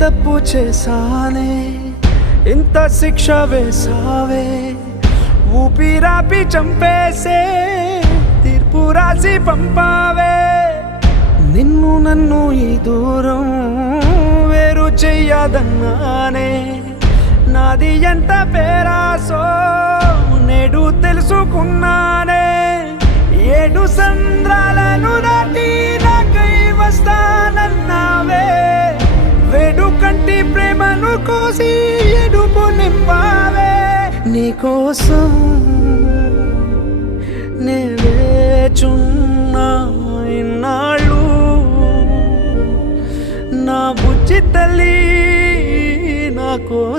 తప్పు చేశానే, ఇంత శిక్ష వేసావే, ఊపిరాపి చంపేసే తీర్పు రాసి పంపావే. నిన్ను నన్ను ఈ దూరం వేరు చెయ్యదన్నానే, నాది ఎంత పేరాసో నేడు తెలుసుకున్నానే. 7 సంద్రాలను దాటి నాకై వస్తానన్నావే, వేడుకంటి ప్రేమను కోసి ఎడుపు నింపావే. నీకోసం నే వేచున్నా ఇన్నాళ్ళు, నా బుజ్జి తల్లి నాకో